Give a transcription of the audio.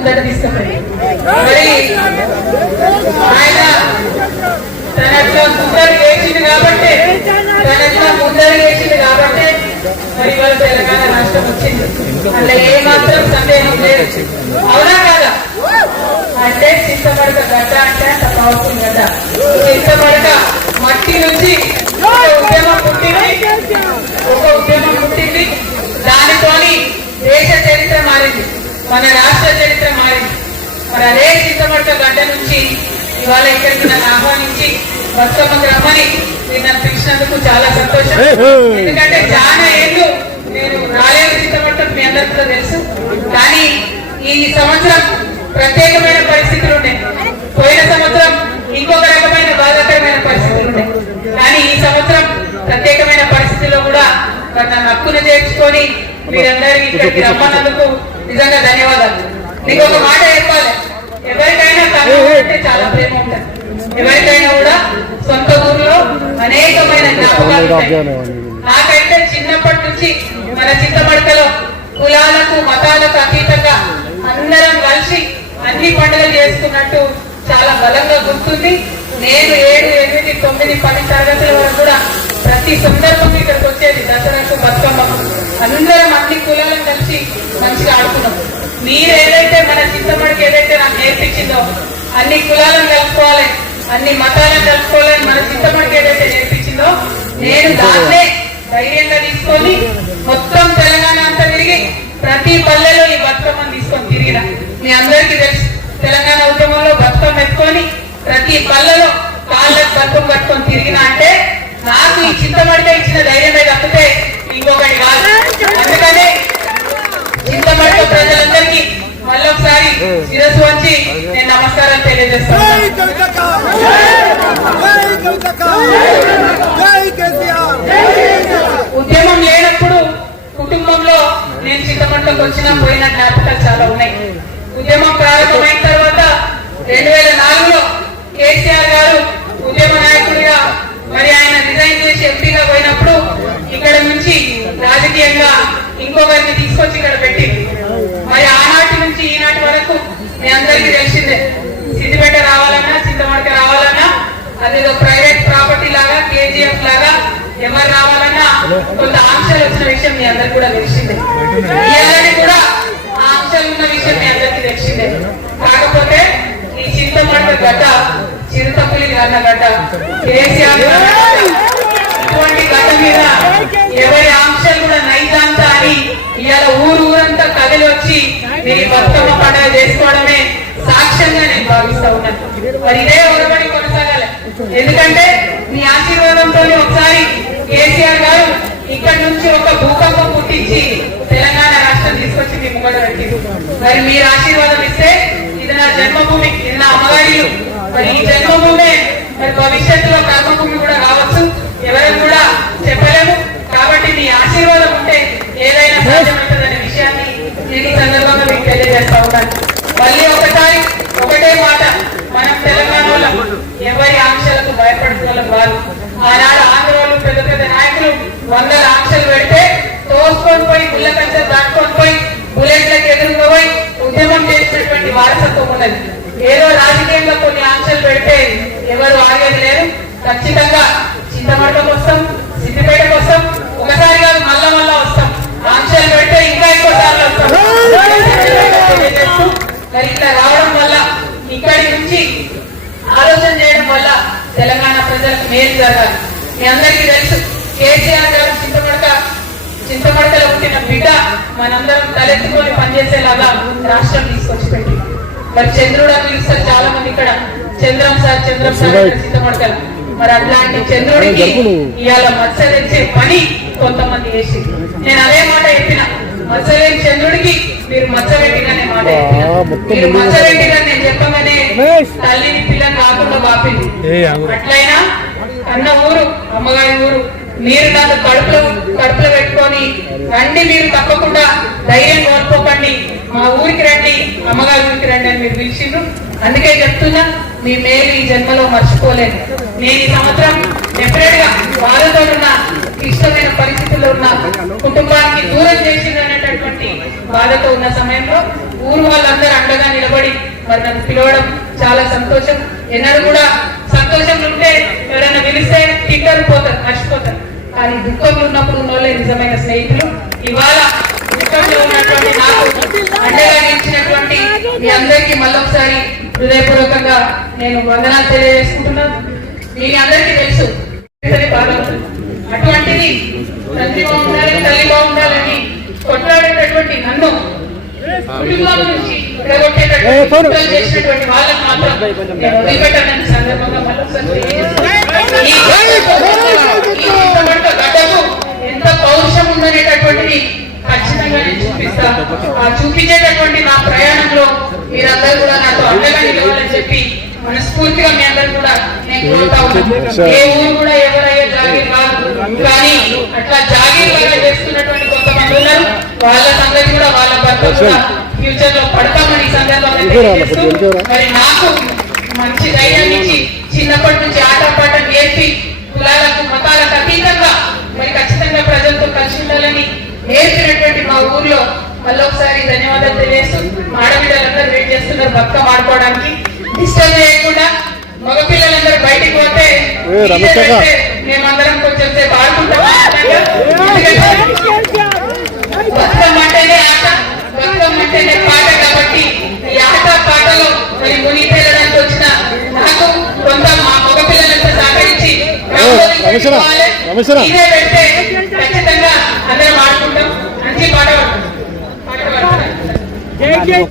ముందట తీసుకుపోయి మరి ఆయన తనట్లా ముందరు వేసింది కాబట్టి మరి ఇవాళ తెలంగాణ రాష్ట్రం వచ్చింది. అలా ఏమాత్రం సందేహం లేదు. అవునా కదా? అంటే చింతమడక గడ్డ అంటే అంత పవర్ఫుల్ గడ్డ. చింతమడక మట్టి నుంచి ఒక ఉద్యమం పుట్టింది. దానితోని దేశ చరిత్ర మారింది, మన రాష్ట్ర చరిత్ర మారింది. మరి అదే చింతమడక గడ్డ నుంచి ఇవాళ ఇక్కడికి నన్ను ఆహ్వానించి బతుకమ్మకి రమ్మని మీరు నన్ను పిలిచినందుకు చాలా సంతోషం. ఎందుకంటే చాలా ఏళ్ళు నేను రాలేదు చింతమడక, మీ అందరికీ కూడా తెలుసు. కానీ ఈ సంవత్సరం ప్రత్యేకమైన పరిస్థితులు ఉన్నాయి. పోయిన సంవత్సరం ఇంకొక రకమైన బాధాకరమైన పరిస్థితులు ఉన్నాయి. కానీ ఈ సంవత్సరం ప్రత్యేకమైన పరిస్థితుల్లో కూడా నన్ను హక్కున చేర్చుకొని మీరందరూ ఇక్కడికి రమ్మన్నందుకు నిజంగా ధన్యవాదాలు. నీకు ఒక మాట చెప్పాలి, ఎవరికైనా తమిళ అంటే చాలా ప్రేమ ఉంటుంది. ఎవరికైనా కూడా సొంత ఊర్లో అనేకమైన జ్ఞాపకాలు ఉంటాయి. నాకైతే చిన్నప్పటి నుంచి మన చింతమడకలో కులాలకు మతాలకు అతీతంగా అందరం కలిసి అన్ని పండుగలు చేసుకున్నట్టు చాలా బలంగా గుర్తుంది. నేను 7, 8, 9, 10 తరగతుల వరకు కూడా ప్రతి సందర్భం ఇక్కడికి వచ్చేది. దసరాకు, బతుకమ్మకు అందరం అన్ని కులాలను కలిసి మంచిగా ఆడుకున్నాం. మీరు ఏదైతే మన చింతమడకి ఏదైతే నాకు నేర్పించిందో అన్ని కులాలను కలుపుకోవాలి, అన్ని మతాలను కలుపుకోవాలని మన చింతమడకి ఏదైతే నేర్పించిందో నేను దాన్నే ధైర్యంగా తీసుకొని మొత్తం తెలంగాణ అంతా తిరిగి ప్రతి పల్లెలో ఈ బతుకమ్మను తీసుకొని తిరిగిన. మీ అందరికీ తెలుసు, తెలంగాణ ఉద్యమంలో బతుకమ్మ ఎత్తుకొని ప్రతి పల్లెలో కాళ్ళకు బతుకమ్మ కట్టుకొని తిరిగిన అంటే నాకు ఈ చింతమడక ఇచ్చిన ధైర్యమే తప్పితే ఇంకొకటి కాదు. అందుకనే చింతమడక ప్రజలందరికీ మళ్ళొకసారి శిరస్సు వంచి నేను నమస్కారాలు తెలియజేస్తాను. ఉద్యమం లేనప్పుడు కుటుంబంలో నేను చింతమడకకు వచ్చినా పోయిన జ్ఞాపకాలు చాలా ఉన్నాయి. ఉద్యమం ప్రారంభమైన తర్వాత 2004లో కేసీఆర్ గారు ఉద్యమ నాయకుడిగా మరి ఆయన రిజైన్ చేసి ఎంపీగా పోయినప్పుడు ఇక్కడ నుంచి రాజకీయంగా ఇంకొకరిని తీసుకొచ్చి ఇక్కడ పెట్టింది. మరి ఆనాటి నుంచి ఈనాటి వరకు మీ అందరికీ తెలిసిందే, సిద్దిపేట రావాలన్నా చింతమడక రావాలన్నా అదేదో ప్రైవేట్ ప్రాపర్టీ లాగా కేజీఎఫ్ లాగా ఎవరు రావాలన్నా కొంత ఆంక్షలు వచ్చిన విషయం మీ అందరికి కూడా తెలిసిందే. ఇవన్నీ కూడా ఆ ఆంక్షలు ఉన్న విషయం మీ అందరికీ తెలిసిందే. కాకపోతే ఈ చింతమడక గడ్డ చిరుతపులి అన్న గడ్డ, కేసీఆర్ ఇటువంటి గడ్డ మీద ఎవరి ఆంక్షలు కూడా నైజాంతా అని ఇవాళ ఊరంతా కదిలి వచ్చి మీరు బతుకమ్మ పండుగ చేసుకోవడమే సాక్ష్యంగా నేను భావిస్తా ఉన్నాను. మరి ఇదే ఒరబడి కొనసాగాలి. ఎందుకంటే మీ ఆశీర్వాదంతో ఒకసారి కేసీఆర్ గారు ఇక్కడ నుంచి ఒక భూకంపం పుట్టించి తెలంగాణ రాష్ట్రం తీసుకొచ్చి మీ ముంగట పెట్టింది. మరి మీరు ఆశీర్వాదం ఇస్తే ఇది నా జన్మభూమి, ఇది నా అమ్మగారిలు. మరి ఈ జన్మభూమే మరి భవిష్యత్తులో కర్మభూమి కూడా కావచ్చు, ఎవరైనా కూడా చెప్పలేము. కాబట్టి మీ ఆశీర్వాదం ఉంటే ఏదైనా సాధ్యమవుతుందనే విషయాన్ని నేను ఈ సందర్భంగా మీకు తెలియజేస్తా ఉన్నాను. మళ్ళీ ఒకటే మాట, మనం తెలంగాణ వాళ్ళం ఎవరి ఆంక్షలకు భయపడుతున్న వాళ్ళు. ఆనాడు ఆంధ్ర వాళ్ళు పెద్ద పెద్ద నాయకులు 100 ఆంక్షలు పెడితే తోసుకొని పోయి గుళ్ళ కంచె దాటుకొని పోయి బుల్లెట్లకు ఎదురుకోపోయి ఉద్యమం చేసినటువంటి వారసత్వం ఉన్నది. ఏదో రాజకీయంగా కొన్ని ఆంక్షలు పెడితే ఎవరు ఆగేది లేరు. ఖచ్చితంగా చింతమడకకు వస్తాం, సిద్దిపేటకు వస్తాం, ఒకసారి కాదు మళ్ళా వస్తాం. ఆంక్షలు పెడితే ఇంకా ఎక్కువ సార్లు వస్తాం. మరి ఇట్లా రావడం వల్ల ఇక్కడి నుంచి ఆలోచన చేయడం వల్ల తెలంగాణ ప్రజలకు మేలు జరగాలి. మీ అందరికీ తెలుసు, కేసీఆర్ గారు చింతమడకలో పుట్టిన బిడ్డ మనందరం తలెత్తుకొని పనిచేసేలాగా రాష్ట్రం తీసుకొచ్చి పెట్టి మరి చంద్రుడు అని పిలుస్తారు చాలా మంది ఇక్కడ. చంద్రం సార్ చింతమడకలు. మరి అట్లాంటి చంద్రుడికి ఇవాళ మచ్చ తెచ్చే పని కొంతమంది చేసి, నేను అదే మాట చెప్పిన, మచ్చలేని చంద్రుడికి మీరు మచ్చ పెట్టిగానే మాట చెప్పిన. మీరు మచ్చ పెట్టిగా నేను చెప్పగానే తల్లిని పిల్లని కాకుండా బాపింది. అట్లయినా అన్న ఊరు అమ్మగారి ఊరు, మీరు నన్ను కడుపులో పెట్టుకొని రండి, మీరు తప్పకుండా ధైర్యం కోల్పోకండి, మా ఊరికి రండి, అమ్మగారి ఊరికి రండి అని మీరు పిలిచిండ్రు. అందుకే చెప్తున్నా, మీ మేలు ఈ జన్మలో మర్చిపోలేదు. నేను ఈ సంవత్సరం డెఫినెట్ గా వాళ్ళతో ఉన్న ఇష్టమైన పరిస్థితుల్లో ఉన్న కుటుంబానికి దూరం చేసిందనేటటువంటి బాధతో ఉన్న సమయంలో ఊరు వాళ్ళందరూ అండగా నిలబడి మరి నన్ను పిలవడం చాలా సంతోషం. ఎన్నడూ కూడా సంతోషంలో ఉంటే ఎవరైనా పిలిస్తే తింటారు పోతారు మర్చిపోతారు, కానీ దుఃఖంలో ఉన్నప్పుడు ఉన్నోళ్ళే నిజమైన స్నేహితులు. ఇవాళ దుఃఖంలో ఉన్నటువంటి నాకు అండగా నిలిచినటువంటి మీ అందరికీ మళ్ళొకసారి హృదయపూర్వకంగా నేను వందనాలు తెలియజేసుకుంటున్నాను. మీ అందరికీ తెలుసు బాధ ఉంటుంది, అటువంటిది తండ్రి బాగుండాలి తల్లి బాగుండాలని కొట్లాడేటటువంటి నన్ను కుటుంబం నుంచి విడగొట్టేటటువంటి చేసినటువంటి వాళ్ళకు మాత్రం నేను వదిలిపెట్టానని సందర్భంగా గడ్డకు ఎంత పౌరుషం ఉందనేటటువంటిది ఖచ్చితంగా నేను చూపిస్తా. ఆ చూపించేటటువంటి నా ప్రయాణంలో మీరందరూ కూడా నాకు అండగా నిలవాలని చెప్పి మనస్ఫూర్తిగా మీ అందరూ కూడా నేను కోరుతా ఉన్నాను. ఏ ఊరు కూడా ఎవరయ్యే జాగీర్ కాదు, కానీ అట్లా జాగీర్ లాగా చేస్తున్నటువంటి కొంతమంది ఉన్నారు. వాళ్ళ సంగతి కూడా వాళ్ళ భర్త కూడా ఫ్యూచర్ లో పడతామని ఈ సందర్భంగా తెలియజేస్తూ, మరి నాకు మంచి ధైర్యాన్ని ఇచ్చి చిన్నప్పటి నుంచి ఆటపాట నేర్పి కులాలకు మతాలకు అతీతంగా మరి ఖచ్చితంగా ప్రజలతో కలిసి ఉండాలని నేర్పినటువంటి మా ఊర్లో మళ్ళొకసారి ధన్యవాదాలు తెలియజేస్తూ, ఆడపిల్లలందరూ వెయిట్ చేస్తున్నారు బతుకమ్మ ఆడుకోవడానికి. డిస్టర్బ్ చేయకుండా మగపిల్లలందరూ బయటికి పోతే మేమందరం కొంచెం సేపు ఆడుకుంటాం. బతుకమ్మ అంటేనే ఆట, బతుకమ్మ అంటేనే పాట, కాబట్టి ఈ ఆట పాటలో మరి ముని తేలడానికి వచ్చిన నాకు కొంత మా మగపిల్లలంతా సహకరించి ఇదే పెడితే ఖచ్చితంగా అందరం ఆడుకుంటాం. మంచి పాట పాడతాం.